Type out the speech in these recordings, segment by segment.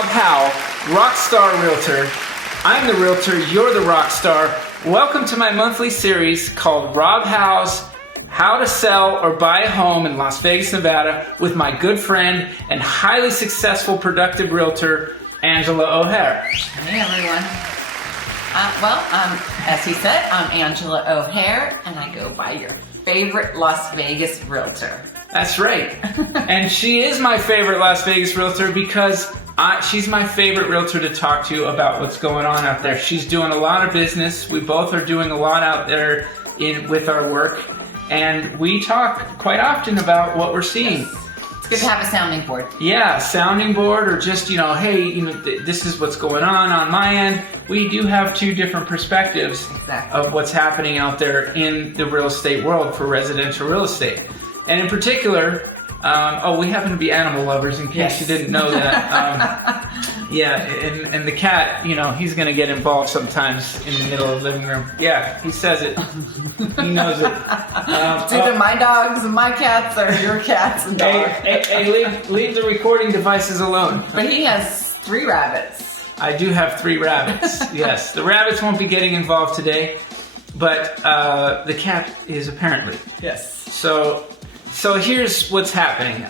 Rob Hau, Rockstar Realtor. I'm the Realtor, you're the Rockstar. Welcome to my monthly series called Rob Hau's How to Sell or Buy a Home in Las Vegas, Nevada with my good friend and highly successful productive Realtor, Angela O'Hare. Hey everyone. As he said, I'm Angela O'Hare and I go by your favorite Las Vegas Realtor. That's right. And she is my favorite Las Vegas Realtor because she's my favorite Realtor to talk to about what's going on out there. She's doing a lot of business. We both are doing a lot out there with our work. And we talk quite often about what we're seeing. Yes. It's good to have a sounding board. Yeah, sounding board, or just, hey, this is what's going on my end. We do have two different perspectives of what's happening out there in the real estate world for residential real estate. And in particular, we happen to be animal lovers, in case you didn't know that. And the cat, he's going to get involved sometimes in the middle of the living room. Yeah, he says it. He knows it. It's either my dogs and my cats or your cats and dogs. Hey, leave the recording devices alone. But he has 3 rabbits. I do have 3 rabbits, yes. The rabbits won't be getting involved today, but the cat is apparently. Yes. So here's what's happening.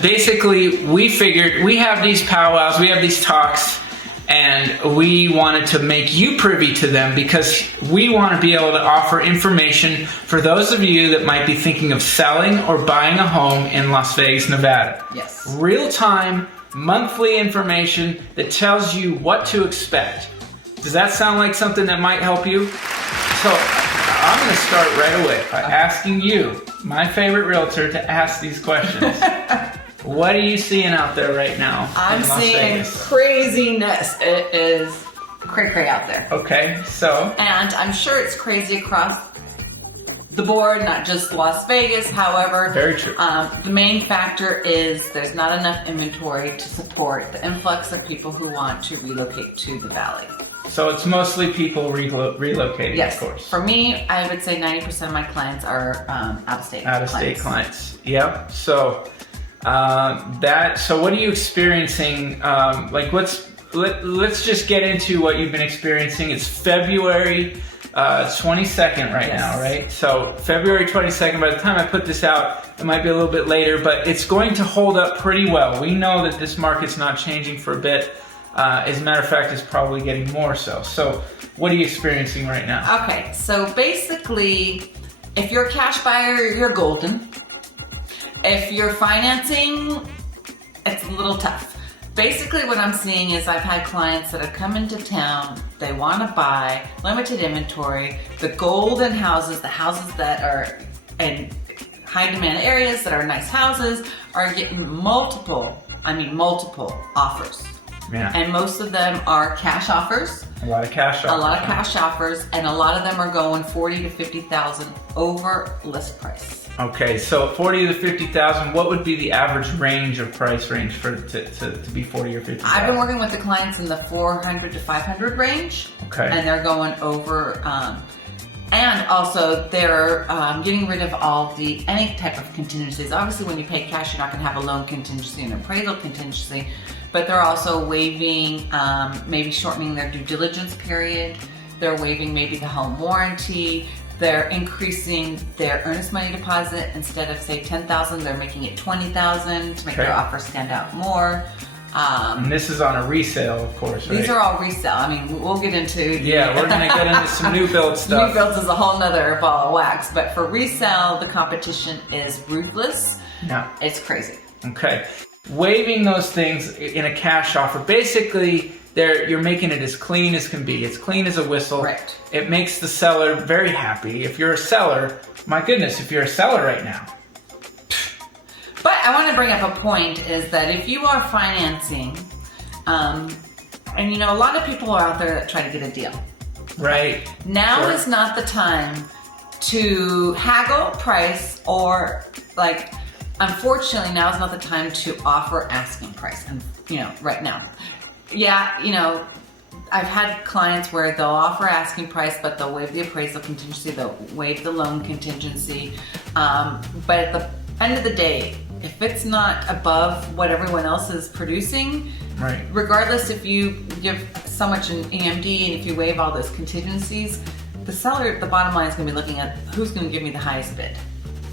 Basically, we figured we have these powwows, we have these talks, and we wanted to make you privy to them because we want to be able to offer information for those of you that might be thinking of selling or buying a home in Las Vegas, Nevada. Yes. Real-time, monthly information that tells you what to expect. Does that sound like something that might help you? So I'm going to start right away by asking you, my favorite Realtor, to ask these questions. What are you seeing out there right now I'm in Las seeing Vegas? Craziness. It is cray out there. Okay, so? And I'm sure it's crazy across the board, not just Las Vegas. However, very true. The main factor is there's not enough inventory to support the influx of people who want to relocate to the valley. So it's mostly people relocating, yes. Of course. For me, I would say 90% of my clients are out-of-state clients. Yep. So so what are you experiencing? Let's just get into what you've been experiencing. It's February 22nd right now, right? So February 22nd, by the time I put this out, it might be a little bit later, but it's going to hold up pretty well. We know that this market's not changing for a bit. As a matter of fact, it's probably getting more so. So what are you experiencing right now? Okay, so basically, if you're a cash buyer, you're golden. If you're financing, it's a little tough. Basically what I'm seeing is I've had clients that have come into town, they want to buy, limited inventory, the golden houses, the houses that are in high demand areas that are nice houses, are getting multiple offers. Yeah. And most of them are cash offers. A lot of cash offers. And a lot of them are going $40,000 to $50,000 over list price. Okay, so $40,000 to $50,000. What would be the average price range for to be $40,000 or $50,000? I've been working with the clients in the $400 to $500 range. Okay. And they're going over. And also, they're getting rid of any type of contingencies. Obviously, when you pay cash, you're not going to have a loan contingency and appraisal contingency. But they're also waiving, maybe shortening their due diligence period. They're waiving maybe the home warranty. They're increasing their earnest money deposit. Instead of, say, $10,000, they're making it $20,000 to make their offer stand out more. And this is on a resale, of course, right? These are all resale. I mean, we'll get into... Yeah, we're going to get into some new build stuff. New builds is a whole nother ball of wax. But for resale, the competition is ruthless. Yeah. It's crazy. Okay. Waiving those things in a cash offer, basically, you're making it as clean as can be. It's clean as a whistle. Right. It makes the seller very happy. If you're a seller, my goodness, if you're a seller right now. But I want to bring up a point is that if you are financing, and a lot of people are out there that try to get a deal. Right. Now is not the time to haggle price or unfortunately, now is not the time to offer asking price. And, right now. Yeah, I've had clients where they'll offer asking price, but they'll waive the appraisal contingency, they'll waive the loan contingency. But at the end of the day, if it's not above what everyone else is producing, Right. Regardless if you give so much in EMD and if you waive all those contingencies, the seller, the bottom line is going to be looking at who's going to give me the highest bid.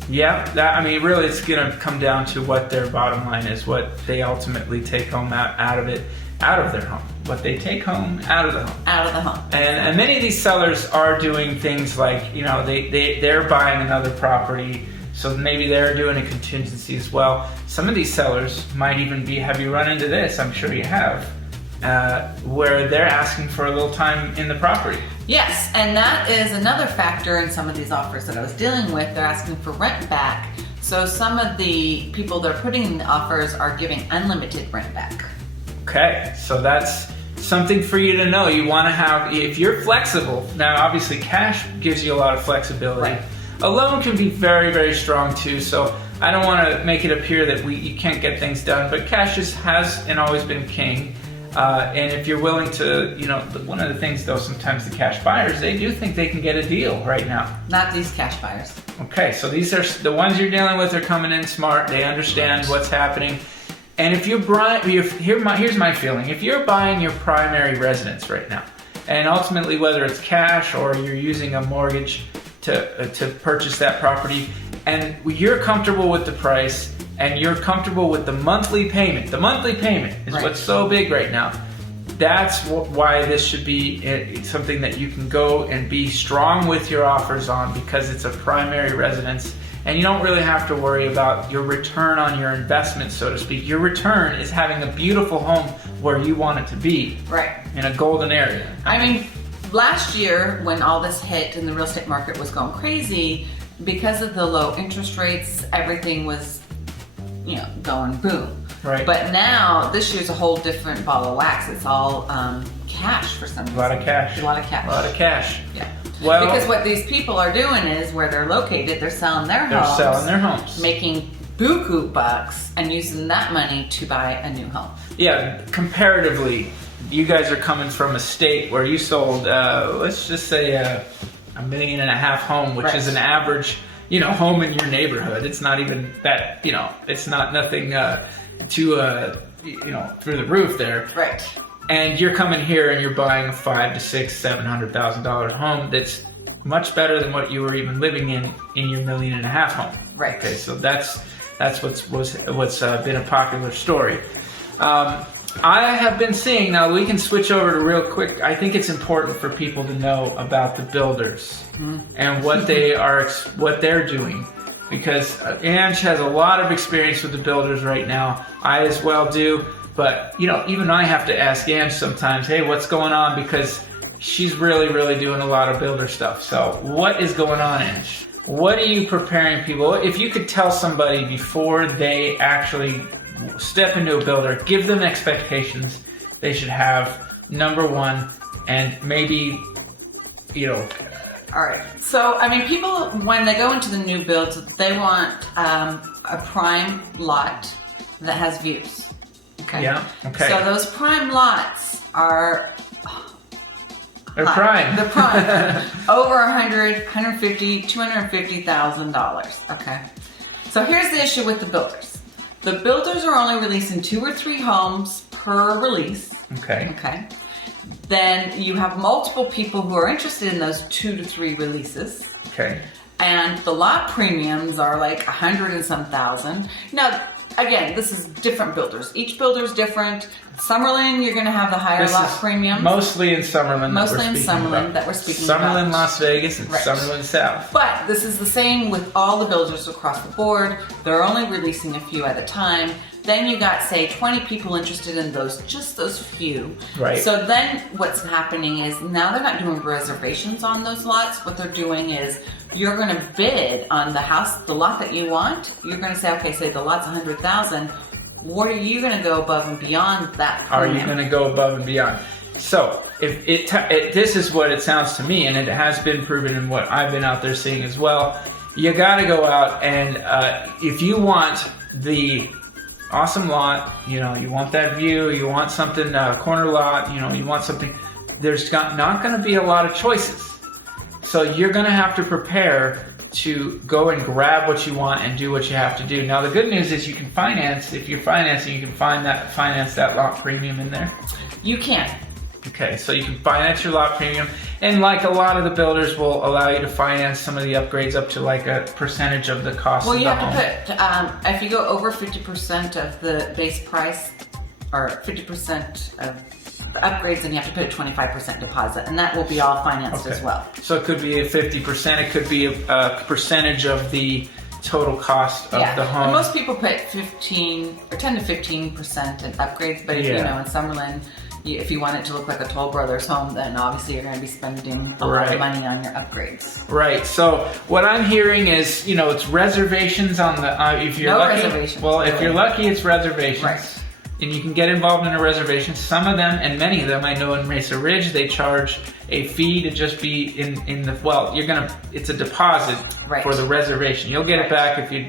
Yeah, I mean, really, it's going to come down to what their bottom line is, what they ultimately take home out of their home, what they take home out of the home. Out of the home. And many of these sellers are doing things like, they're buying another property, so maybe they're doing a contingency as well. Some of these sellers might even have you run into this, I'm sure you have, where they're asking for a little time in the property. Yes, and that is another factor in some of these offers that I was dealing with. They're asking for rent back. So some of the people that are putting in the offers are giving unlimited rent back. Okay, so that's something for you to know. You want to have, if you're flexible, now obviously cash gives you a lot of flexibility. Right. A loan can be very, very strong too, so I don't want to make it appear that you can't get things done, but cash has and always been king. And if you're willing to, one of the things though, sometimes the cash buyers, they do think they can get a deal right now. Not these cash buyers. Okay, so these are the ones you're dealing with are coming in smart. They understand what's happening. And if here's my feeling. If you're buying your primary residence right now, and ultimately whether it's cash or you're using a mortgage to purchase that property, and you're comfortable with the price, and you're comfortable with the monthly payment is right. What's so big right now. That's why this should be something that you can go and be strong with your offers on, because it's a primary residence, and you don't really have to worry about your return on your investment, so to speak. Your return is having a beautiful home where you want it to be, right, in a golden area. I mean, last year when all this hit and the real estate market was going crazy, because of the low interest rates, everything was going boom. Right. But now, this year's a whole different ball of wax. It's all cash for some reason. A lot of cash. A lot of cash. A lot of cash. Yeah. Well, because what these people are doing is, where they're located, they're selling their homes. They're selling their homes. Making buku bucks and using that money to buy a new home. Yeah, comparatively, you guys are coming from a state where you sold, let's just say $1.5 million home, which right. is an average, home in your neighborhood. It's not even that, it's not nothing through the roof there. Right. And you're coming here and you're buying a $500,000 to $600,000, $700,000 home that's much better than what you were even living in your $1.5 million home. Right. Okay, so that's what's been a popular story. I have been seeing, now we can switch over to real quick, I think it's important for people to know about the builders and what they're doing, because Ange has a lot of experience with the builders right now. I as well do, but even I have to ask Ange sometimes, hey, what's going on, because she's really, really doing a lot of builder stuff. So what is going on, Ange? What are you preparing people? If you could tell somebody before they actually step into a builder, give them expectations they should have, number one, and maybe, All right. So, I mean, people, when they go into the new builds, they want a prime lot that has views. Okay. Yeah. Okay. So those prime lots are They're prime. They're prime. Over $100,000, $150,000, $250,000. Okay. So here's the issue with the builders. The builders are only releasing 2 or 3 homes per release. Okay. Okay. Then you have multiple people who are interested in those 2 to 3 releases. Okay. And the lot premiums are like 100 and some thousand. Now, again, this is different builders. Each builder is different. Summerlin, you're going to have the higher lot premiums. Mostly in Summerlin. Mostly in Summerlin that we're speaking about. Summerlin, Las Vegas, and Right. Summerlin South. But this is the same with all the builders across the board. They're only releasing a few at a time. Then you got, say, 20 people interested in just those few. Right. So then what's happening is now they're not doing reservations on those lots. What they're doing is you're going to bid on the lot that you want. You're going to say, okay, say the lot's 100,000. What are you going to go above and beyond that premium? Are you going to go above and beyond? So, if this is what it sounds to me, and it has been proven in what I've been out there seeing as well, you got to go out and if you want the awesome lot, you want that view, you want something, corner lot, you want something, there's not going to be a lot of choices. So you're going to have to prepare to go and grab what you want and do what you have to do. Now the good news is you can finance. If you're financing, you can finance that lot premium in there. You can. Okay, so you can finance your lot premium, and like a lot of the builders will allow you to finance some of the upgrades up to like a percentage of the cost of the home. Well, you have to put, if you go over 50% of the base price, or 50% of the upgrades, then you have to put a 25% deposit, and that will be all financed as well. So it could be a 50%, it could be a percentage of the total cost of the home. And most people put 15 or 10 to 15% in upgrades, but if, you know, in Summerlin, if you want it to look like a Toll Brothers home, then obviously you're going to be spending a lot of money on your upgrades. Right. So what I'm hearing is, you know, it's reservations on the. If you're lucky, reservations. Well, if you're lucky, it's reservations. Right. And you can get involved in a reservation. Some of them, and many of them, I know in Mesa Ridge, they charge a fee to just be in the. Well, you're gonna. It's a deposit for the reservation. You'll get it back if you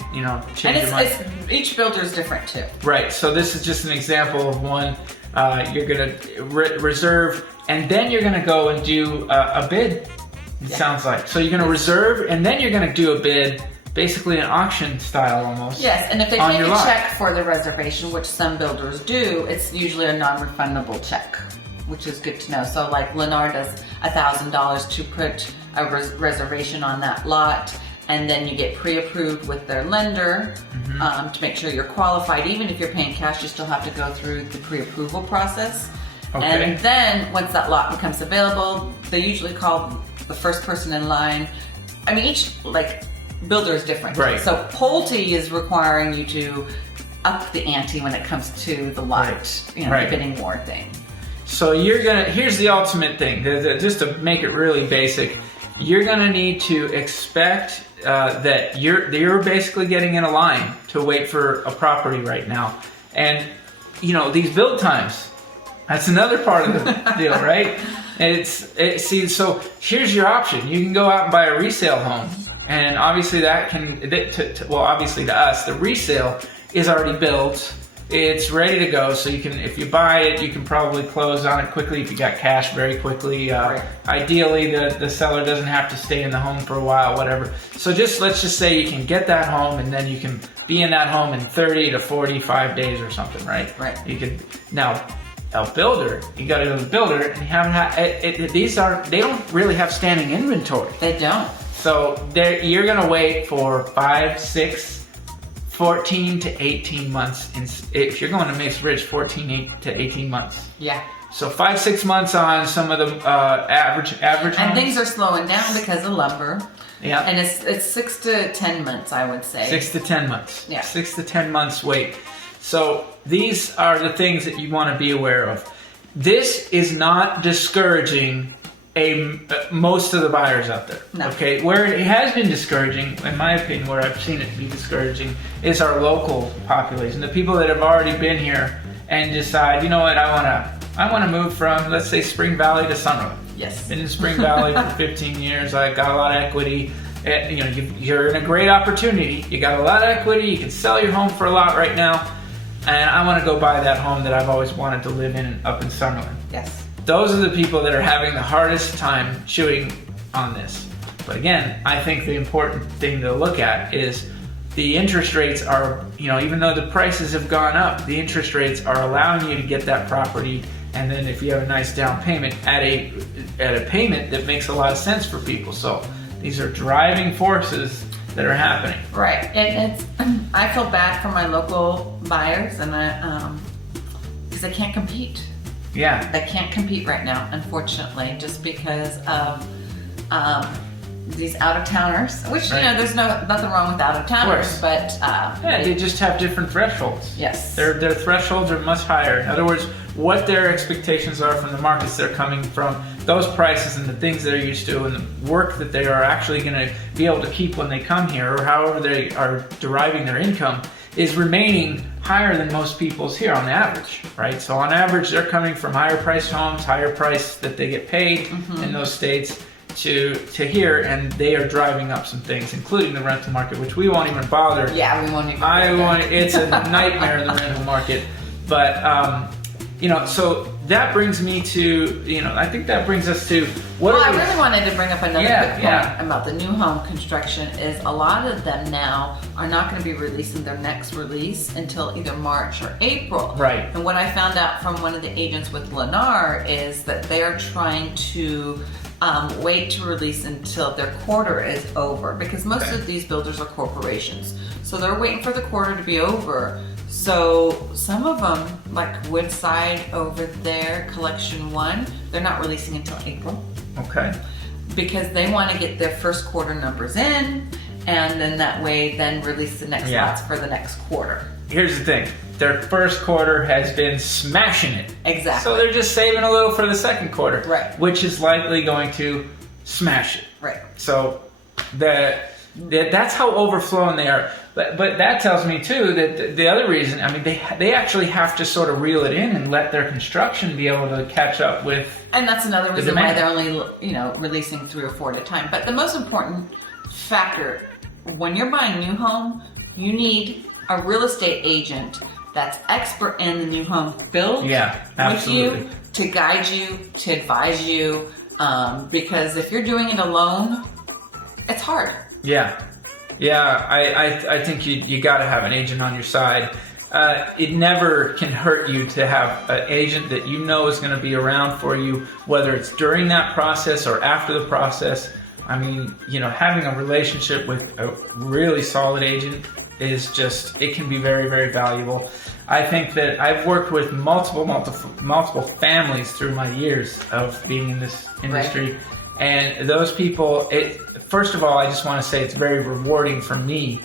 change your mind. And each builder is different too. Right. So this is just an example of one. You're gonna reserve, and then you're gonna go and do a bid. It sounds like. So you're gonna reserve, and then you're gonna do a bid. Basically an auction style almost. Yes, and if they take a check for the reservation, which some builders do, it's usually a non-refundable check, which is good to know. So like Lennar does $1,000 to put a reservation on that lot, and then you get pre-approved with their lender to make sure you're qualified. Even if you're paying cash, you still have to go through the pre-approval process. Okay. And then once that lot becomes available, they usually call the first person in line. I mean, each builder is different. Right. So Pulte is requiring you to up the ante when it comes to the lot, the bidding war thing. So here's the ultimate thing, just to make it really basic, you're gonna need to expect that you're basically getting in a line to wait for a property right now. And these build times, that's another part of the deal, right? So here's your option. You can go out and buy a resale home. And obviously obviously to us, the resale is already built. It's ready to go. So you can, if you buy it, you can probably close on it quickly if you got cash very quickly. Ideally, the seller doesn't have to stay in the home for a while, whatever. So let's just say you can get that home, and then you can be in that home in 30 to 45 days or something, right? Right. You could now. A builder, you got to go to the builder, and you haven't they don't really have standing inventory. They don't. So you're going to wait for 5, 6, 14 to 18 months. If you're going to Mesa Ridge, 14 to 18 months. Yeah. So 5, 6 months on some of the average homes. And things are slowing down because of lumber. Yeah. And it's 6 to 10 months, I would say. 6 to 10 months. Yeah. 6 to 10 months wait. So these are the things that you want to be aware of. This is not discouraging most of the buyers out there. No. Okay, where it has been discouraging, in my opinion, where I've seen it be discouraging, is our local population. The people that have already been here and decide, you know what, I want to move from, let's say, Spring Valley to Summerlin. Yes. Been in Spring Valley for 15 years. I got a lot of equity. You're in a great opportunity. You got a lot of equity. You can sell your home for a lot right now. And I want to go buy that home that I've always wanted to live in up in Summerlin. Yes. Those are the people that are having the hardest time chewing on this. But again, I think the important thing to look at is the interest rates are, even though the prices have gone up, the interest rates are allowing you to get that property. And then if you have a nice down payment at a payment that makes a lot of sense for people. So these are driving forces that are happening. Right, and I feel bad for my local buyers, and because they can't compete. Yeah, they can't compete right now, unfortunately, just because of these out-of-towners. Which there's nothing wrong with out-of-towners, but they just have different thresholds. Yes, their thresholds are much higher. In other words, what their expectations are from the markets they're coming from, those prices and the things they're used to, and the work that they are actually going to be able to keep when they come here, or however they are deriving their income, is remaining higher than most people's here on average, right? So on average, they're coming from higher priced homes, higher price that they get paid in those states to here, and they are driving up some things, including the rental market, which we won't even bother. Yeah, we won't even. It's a nightmare in the rental market, but so that brings me to, I think that brings us to what. Well, I really wanted to bring up another quick point yeah. about the new home construction is a lot of them now are not going to be releasing their next release until either March or April. Right. And what I found out from one of the agents with Lennar is that they're trying to wait to release until their quarter is over, because most of these builders are corporations. So they're waiting for the quarter to be over. So some of them, like Woodside over there, Collection 1, they're not releasing until April. Okay. Because they want to get their first quarter numbers in, and then that way then release the next lots for the next quarter. Here's the thing. Their first quarter has been smashing it. Exactly. So they're just saving a little for the second quarter. Right. Which is likely going to smash it. Right. So that's how overflowing they are. But that tells me too that the other reason, they actually have to sort of reel it in and let their construction be able to catch up with. And that's another reason why they're only releasing 3 or 4 at a time. But the most important factor when you're buying a new home, you need a real estate agent that's expert in the new home build with you to guide you, to advise you, because if you're doing it alone, it's hard. I think you got to have an agent on your side. It never can hurt you to have an agent that is going to be around for you, whether it's during that process or after the process. Having a relationship with a really solid agent is it can be very, very valuable. I think that I've worked with multiple families through my years of being in this industry. Right. And those people, first of all, I just want to say it's very rewarding for me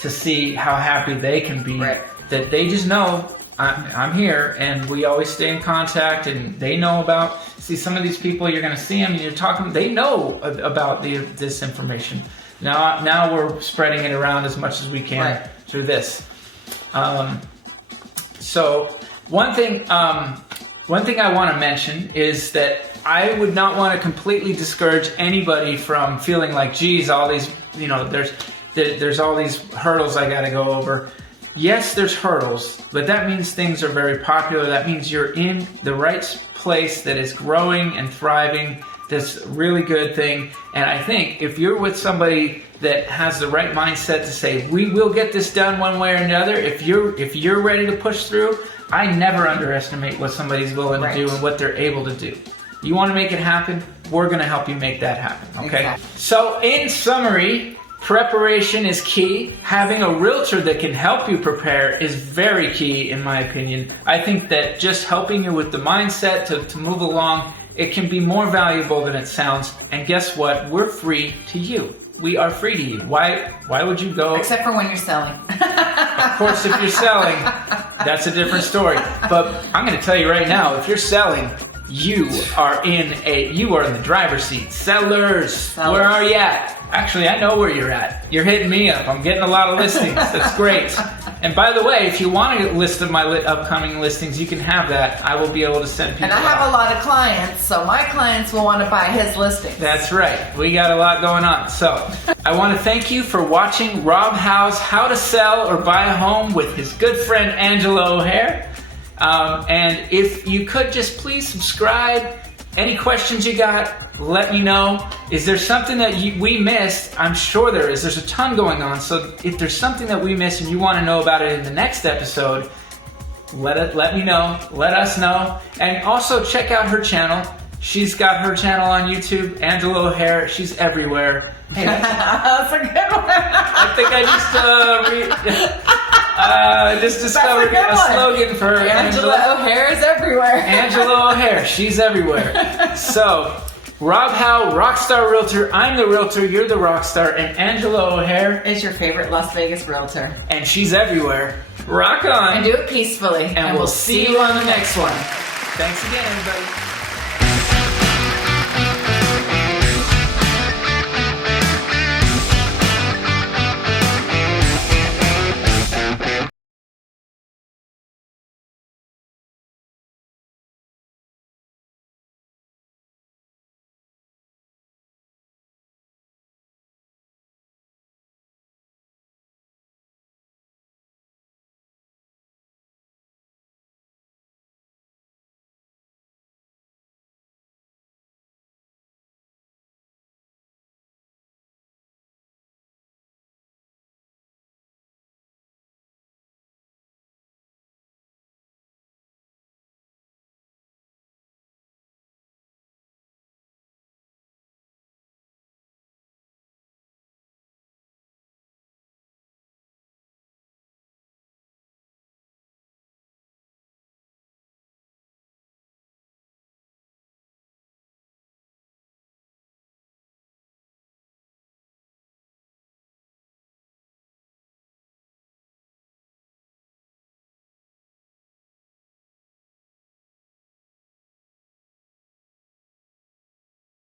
to see how happy they can be. Right. That they just know I'm here, and we always stay in contact, and they know about. See, some of these people, you're going to see them, and you're talking. They know about this information. Now we're spreading it around as much as we can through this. So one thing I want to mention is that I would not want to completely discourage anybody from feeling like, geez, all these, there's all these hurdles I got to go over. Yes, there's hurdles, but that means things are very popular. That means you're in the right place that is growing and thriving. That's a really good thing. And I think if you're with somebody that has the right mindset to say, we will get this done one way or another, if you're ready to push through, I never underestimate what somebody's willing to do and what they're able to do. You want to make it happen? We're going to help you make that happen, okay? Exactly. So in summary, preparation is key. Having a realtor that can help you prepare is very key, in my opinion. I think that just helping you with the mindset to move along, it can be more valuable than it sounds. And guess what? We're free to you. We are free to you. Why would you go? Except for when you're selling. Of course, if you're selling, that's a different story. But I'm going to tell you right now, if you're selling, you are in the driver's seat. Sellers, where are you at? Actually, I know where you're at. You're hitting me up. I'm getting a lot of listings. That's great. And by the way, if you want a list of my upcoming listings, you can have that. I will be able to send people. And I have a lot of clients, so my clients will want to buy his listings. That's right. We got a lot going on. So I want to thank you for watching Rob Hau's How to Sell or Buy a Home with his good friend Angela O'Hare. And if you could just please subscribe. Any questions you got, let me know. Is there something that we missed? I'm sure there is. There's a ton going on. So if there's something that we missed and you want to know about it in the next episode, let me know. Let us know. And also check out her channel. She's got her channel on YouTube, Angela O'Hare. She's everywhere. Hey, that's a good one. I think I just discovered a slogan for Angela O'Hare is everywhere. Angela O'Hare, she's everywhere. So, Rob Hau, Rockstar Realtor. I'm the Realtor, you're the Rockstar, and Angela O'Hare is your favorite Las Vegas Realtor. And she's everywhere. Rock on. And do it peacefully. And we'll see you on the next one. Thanks again, everybody.